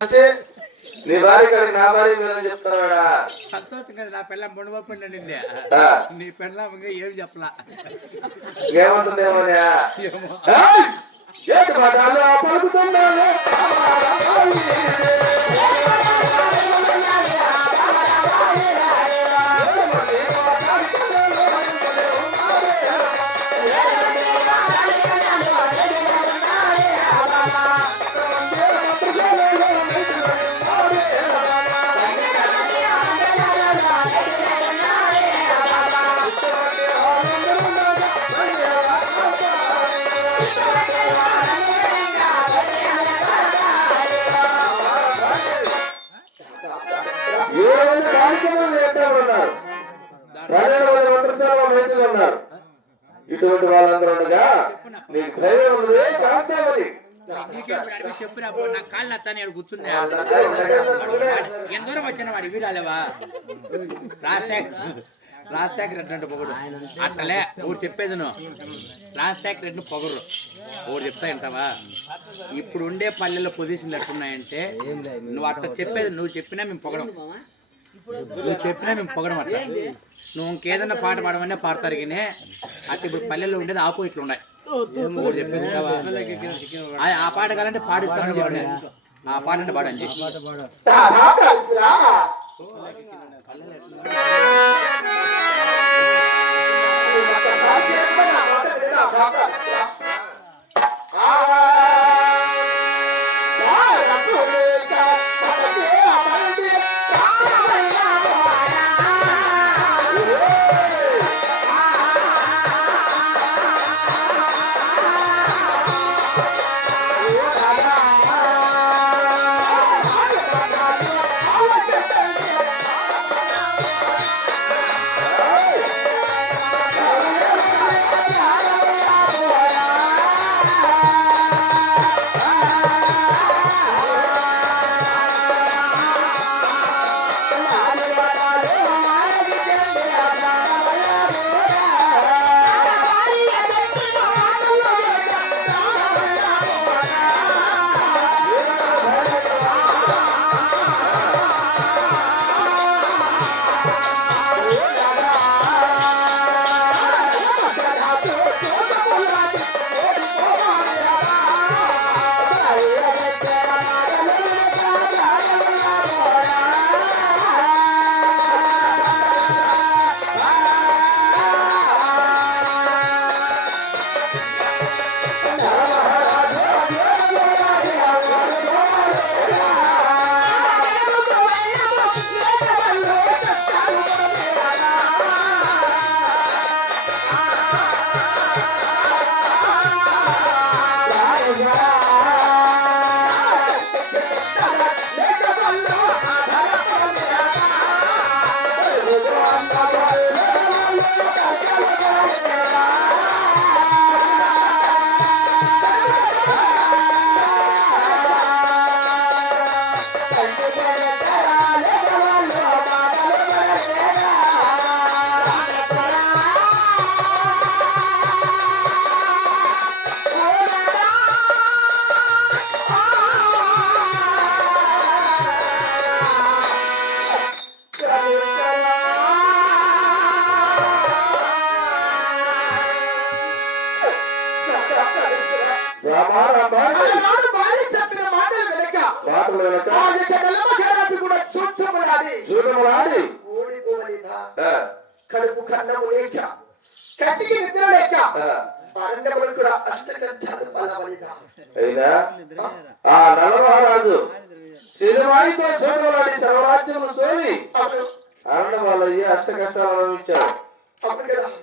నీ భార్య కాదు నా భార్య మీద చెప్తావాడా? సంతోషం కదా, నా పిల్ల మునవప్పండి నిందే నీ పిల్ల ఇంకా ఏం చెప్పలా ఏమంటుందేమో పలుకుతున్నాను. ఉన్నారు. ఇటువంటి వాళ్ళందరూ ఉండగా నీకు ధైర్యం ఉంది. చెప్పినా నా కాళ్ళు నత్తాను కూర్చున్నా ఎందరూ వచ్చిన వాడు వీరాలేవా రాజశేఖర్ రెడ్డి అంటే పొగడు అట్టలే ఊరు చెప్పేది నువ్వు రాజశేఖర్ రెడ్డిని పొగరు ఊరు చెప్తా వింటావా? ఇప్పుడు ఉండే పల్లెల్లో పొజిషన్లు ఎట్టున్నాయంటే నువ్వు అట్ట చెప్పేది నువ్వు చెప్పినా మేము పొగడం, నువ్వు చెప్పినా మేము పొగడం. అట్లా నువ్వు ఇంకేదన్నా పాట పాడమనే పాడతారు కానీ అట్లా ఇప్పుడు పల్లెల్లో ఉండేది ఆపోజిట్లు ఉన్నాయి. చెప్పేది ఆ పాట కావాలంటే పాడిస్తానని చెప్పిన ఆ పాట అంటే పాడని చెప్పి కడుపు కన్నము లేక కట్టికి నిద్ర లేక అరణ్యములు కూడా అష్టకష్టాలు పలవలిదా. అయినా ఆ నలమహారాజు సిరివాయితో చూడవాడి సర్వరాజ్యము సోని అరణ్యములయ్యి అష్ట కష్టాలు అనుభవించాడు.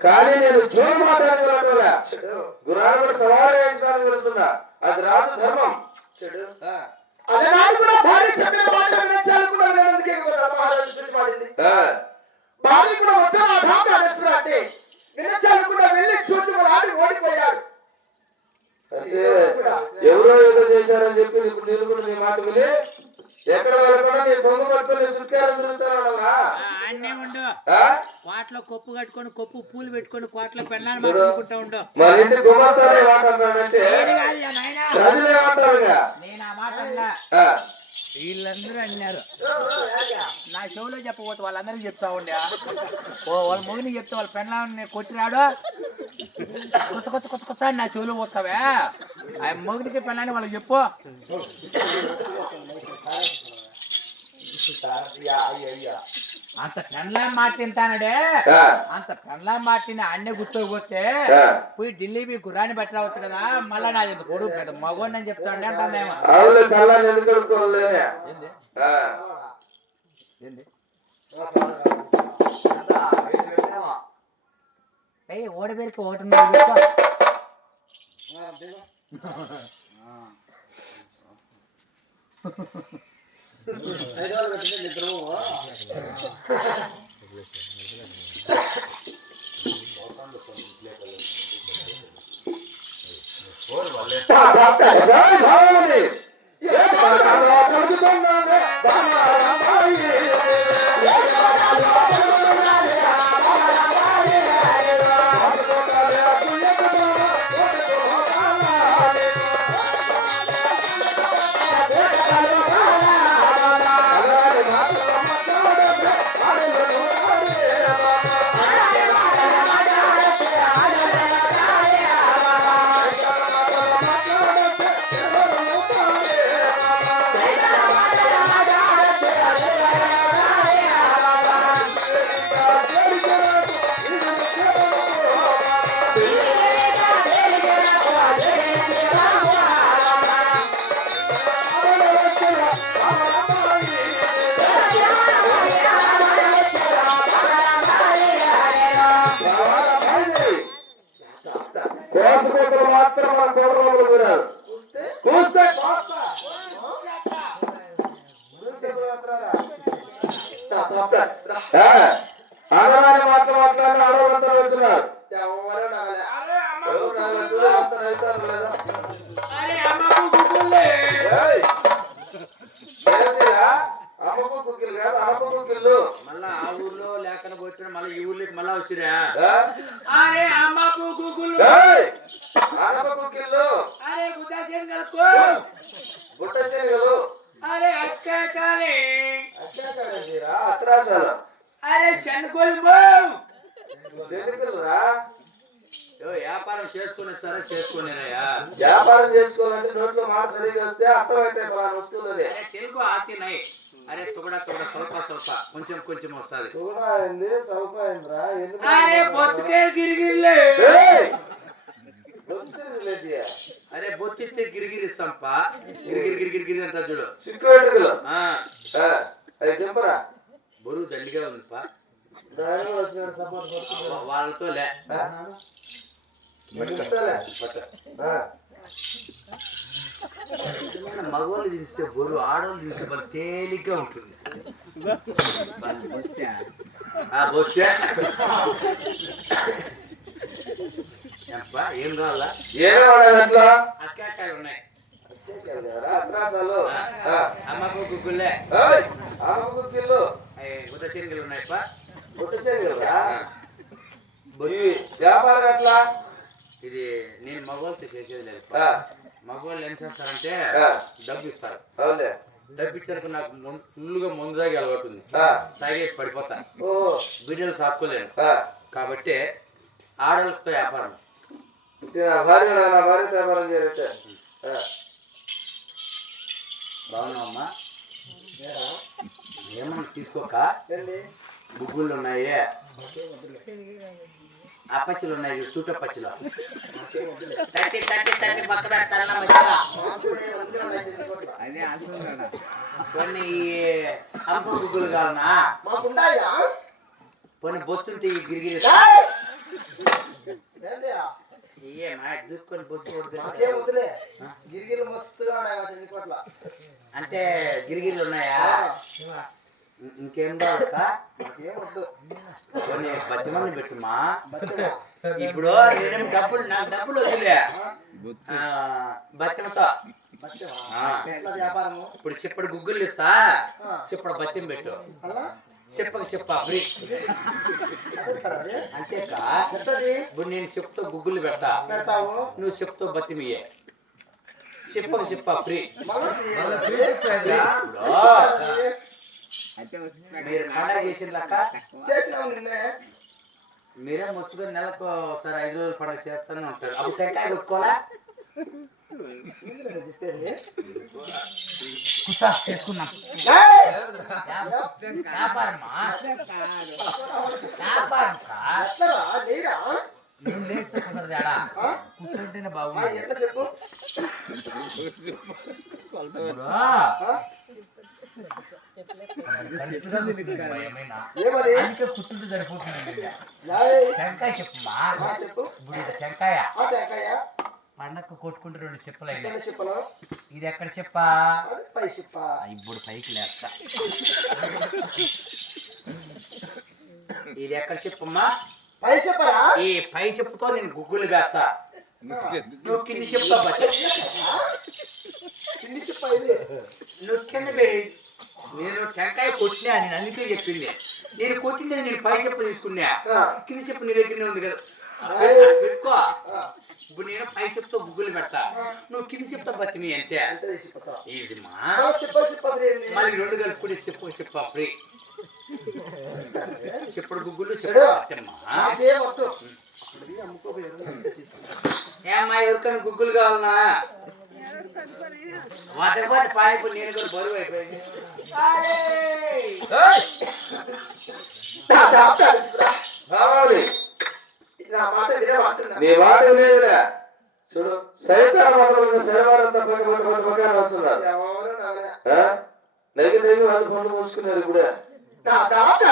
కానీ నేను జోరు మాట్లాడగలటోలే గురాడు సవాలు వేయించడానికి వెళ్తున్నా. అది రాజు ధర్మం. అలనాడు కూడా భార్య చెప్పిన మాటలు వినచాలనుకున్నా. భార్య కూడా మొత్తం ఆ ధామ అంటే వినచాలకుండా వెళ్ళి చూసుకుని ఆడి ఓడిపోయాడు. అంటే ఎవరో ఏదో చేశారని చెప్పి ఇప్పుడు నేను కూడా నీ మాట విని ఎక్కడ వెళ్ళకుండా నీ దొంగ పట్టుకొని సుట్కారం తిరుగుతాడు. కోట్లో కొప్పు కట్టుకొని కొప్పు పూలు పెట్టుకొని కోట్లో పెళ్ళాన్ని మాట్లాడుకుంటా ఉండు. మన ఇంటి గుమాస్తాడే మాట్లాడాడంటే వీళ్ళందరూ అన్నారు నా చెవులో చెప్పబోతే వాళ్ళందరికీ చెప్తా ఉండే వాళ్ళ మొగిని చెప్తే వాళ్ళ పెళ్ళాన్ని కొట్టి రాడు కొత్త కొత్త కొత్త కొత్త నా చెవులో పోతావే ఆ మొగినికి పెళ్ళాన్ని వాళ్ళకి చెప్పు అంత పెళ్ళా మాట తింటానడే అంత పెళ్ళా మాటిని అన్నే గుర్తుపోతే పోయి ఢిల్లీ గుర్రాన్ని పెట్టరావచ్చు కదా మళ్ళా నాది కొడుకు పెద్ద మగోని అని చెప్తాండే అంటానేమో ఓడబేరికి ఒకటి మాత్రం మన కోటలో కూరారు కూస్తే ఆడవారి మాత్రం మాట్లాడిన ఆడవాళ్ళంతా వచ్చినారు మళ్ళా ఆ ఊర్లో లేకుండా పోయిన మళ్ళీ ఈ ఊర్లోకి మళ్ళా వచ్చిరా అరే అమ్మకు గుగ్గులు అరే గుడ్డ శనగలకు బుట్ట శనగలు అరే అక్క కాలే అత్రాసాలు అరే శనగలు శనగలురా వ్యాపారం చేసుకుని వచ్చారా చేసుకునేనయ్యా వ్యాపారం చేసుకోవాలంటే నోట్లో మాట సరిగా వస్తే అర్థమైతే పలానా వస్తువులనే తెలుగు ఆతినాయి అరే తొగడా తొగడా స్వల్ప స్వల్ప కొంచెం కొంచెం వస్తుంది అరే బొచ్చుకే గిరిగిరిలే అరే బొచ్చిస్తే గిరిగిరి సంప గిరిగిరి గిరిగిరి గిరి అంట చూడు చిక్కుడుగులు చెప్పరా బరువు దండిగా ఉందిపా వాళ్ళతో లే మగవాళ్ళు చూస్తే బరువు ఆడవాళ్ళు చూస్తే వాళ్ళు తేలిగ్గా ఉంటుంది ఏం కావాలా అట్లా అక్కాకాయలు ఉన్నాయి అమ్మకు గుగ్గులే గుగ్గిళ్ళు గుడ్డ శనగలు ఉన్నాయప్ప బుట్ట శనగలు వ్యాపారం ఎట్లా ఇది నేను మగవాళ్ళతో చేసేది లేదు మగవాళ్ళు ఏం చేస్తారంటే డబ్బు ఇస్తారు డబ్బు ఇచ్చారు నాకు ఫుల్గా ముందు తాగి అలవాటు ఉంది తాగేసి పడిపోతా బిడ్డలు సాక్కోలేను కాబట్టి ఆడవాళ్ళతో వ్యాపారం బాగున్నావమ్మా ఏమన్నా తీసుకోక గుగ్గుళ్ళు ఉన్నాయి అప్పచ్చులు ఉన్నాయి చూట పచ్చులు తట్టి తట్టి తట్టి పక్క పెడతాను కొన్ని అంప గుగ్గులు కావాలన్నా కొన్ని బొచ్చుంటే గిరిగిరి అంటే గిరిగిరి ఉన్నాయా ఇంకేం కావక్క కొన్ని 10 మంది పెట్టుమా ఇప్పుడు నేనేం డబ్బులు నాకు డబ్బులు వదిలే బత్తెంతో ఇప్పుడు చెప్పడు గుగ్గులు ఇస్తా చెప్పడు బత్తెం పెట్టు చెప్పక చెప్ప ఫ్రీ అంతేకా ఇప్పుడు నేను చెప్తా గుగ్గులు పెడతా నువ్వు చెప్తావు బత్తిమియ్యే చెప్ప ఫ్రీ. మీరు ఖాళీ చేసిందాక చేసినావు నిన్నే. మీరే ముచ్చుకొని నెలకు ఒకసారి 5 రోజులు పండుగ చేస్తూనే ఉంటారు. అప్పుడు టెంకాయ కొట్టుకోవాలా? చెప్పేది కుసా చేసుకున్నాం. ఏయ్! వ్యాపారమా? వ్యాపారం సార్. ఎట్లరా? లేరా? నువ్వు లేస్తే కుదరదు ఆడ. ఆ? కూర్చుంటేనే ఆ, బాగుంది. ఎట్లా చెప్పు? ఇప్పుడు ఆ? కరెక్ట్గా కూర్చుంది భయమేనా? ఏమది? అందుకే కూర్చుంటే సరిపోతుంది. ఏయ్! టెంకాయ చెప్పమ్మా. ఆ, చెప్పు. ఇప్పుడు ఇది టెంకాయ ఆ టెంకాయ పండగ కొట్టుకుంటే 2 చెప్పులు అయినాయి. ఎట్లా చెప్పను? ఇది ఎక్కడ చెప్పా? అది పై చెప్ప. ఇప్పుడు పైకి లేస్తా. ఇది ఎక్కడ చెప్పమ్మా? పై చెప్పరా? ఈ పై చెప్పుతో నేను గుగ్గులు వేస్తా. నువ్వు కింది చెప్తా బస్. కింది చెప్ప ఇది. నువ్వు కింద నేను టెంకాయ కొట్టినా నేను అందుకే చెప్పింది. నేను కొట్టింది నేను పై చెప్పు తీసుకున్నా. కింది చెప్పు నీ దగ్గరనే ఉంది కదా పెట్టుకో. ఇప్పుడు నేను పై చెప్తా గుగ్గులు పెడతా. నువ్వు కింది చెప్తా బతిని అంతే. అంతే చెప్పతా. ఇది మా ఆ, చెప్ప బిర్యానీ. మళ్ళీ 2 కలుపుకుని చెప్ప ఫ్రీ. చెప్పుడు గుగ్గులు చెప్పమ్మా. నాకేం వద్దు. ఇది అమ్ముకోపోయారు. తీసుకుంటా. ఏమ్మా ఎవరికైనా గుగ్గులు కావాలన్నా? వదకపోతే పాయిపోయి నేను కూడా బరువు అయిపోయింది. కావాలి నా మాట వినమంటున్నా. నీ మాట లేదురా. చూడు సైతాన్ మొదలైన శనివారంతా పక్కన వస్తున్నారు. ఎవరు నవ్వలే. నెగి వాళ్ళు పండు మూసుకున్నారు ఇప్పుడు. నా దాదా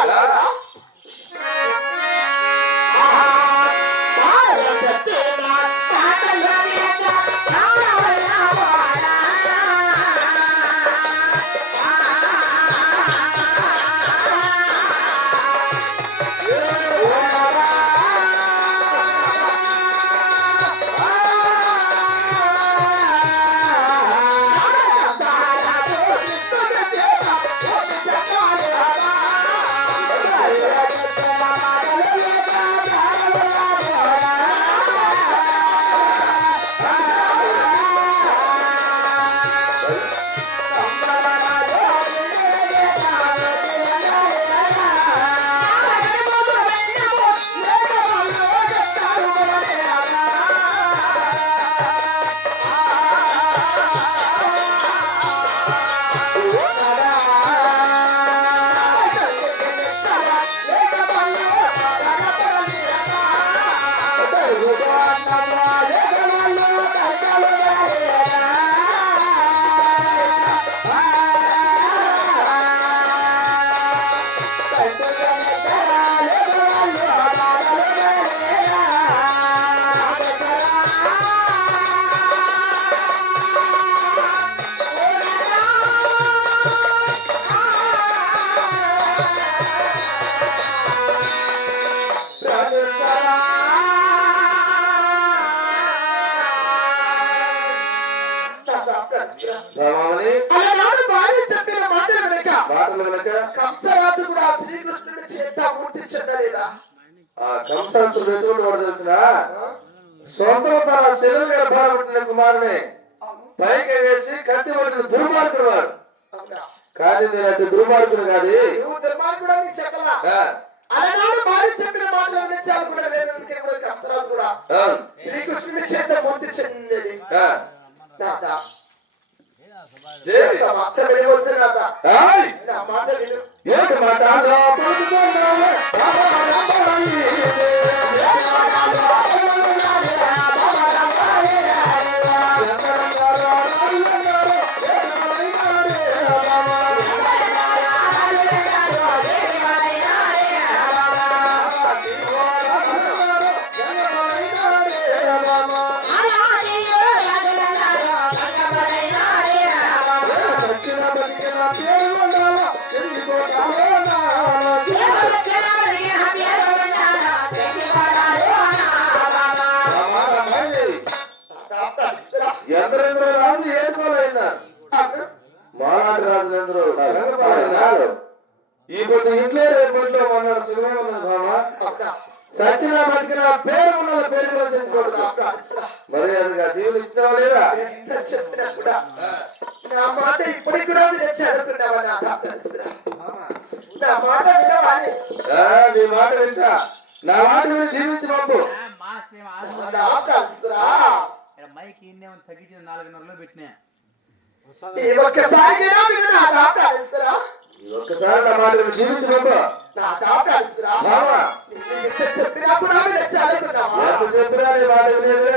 అలనాడు భార్య చెప్పిన మాటలు వినక కంసరాజు కూడా శ్రీకృష్ణుడి చేత మూర్తి చెందలేదా? ఆ కంసాసుడు ఎటువంటి వాడు తెలిసిన సొంతం తన శరీర గర్భాలు పుట్టిన కుమారుని పైకి వేసి కత్తి పట్టిన దుర్మార్గుడు వాడు. అవునా? కానీ నేను అటు దుర్మార్గుడు కాదు. నువ్వు దుర్మార్గుడు అని చెప్పలా. అలనాడు భార్య చెప్పిన మాటలు వినించాలి కూడా లేనందుకే కూడా కంసరాజు కూడా శ్రీకృష్ణుడి చేత మూర్తి చెందేది. దాదా మాట వినవద్దు దాదా. నా మాట విను. ఏంటి మాట ఎందరెందరో రాజు ఏడుకోలేన్నారు. మాలాంటి రాజులు ఎందరో ఈ పొద్దు ఇంట్లో రేపట్లో మొన్న సుఖమే ఉన్నది బాబా. సచిన బతికిన పేరు ఉన్న పేరు ప్రశ్నించకూడదు. మర్యాదగా దేవుడు ఇచ్చినావా లేదా? ఎంత చెప్పినా కూడా నా మాట ఇప్పటికి కూడా వినొచ్చి అనుకున్నావా నా మాట వినవాలి. నీ మాట వింటా, నా మాట విని జీవించి పంపు. మైకి ఇన్నే తగ్గించిన 4:30 పెట్టినా ఒక్కసారి ఒక్కసారి నా మాట విని జీవించి పంపు. చెప్పినా కూడా వినొచ్చి అనుకున్నావా? ఎంత చెప్పినా నీ మాట వినేదే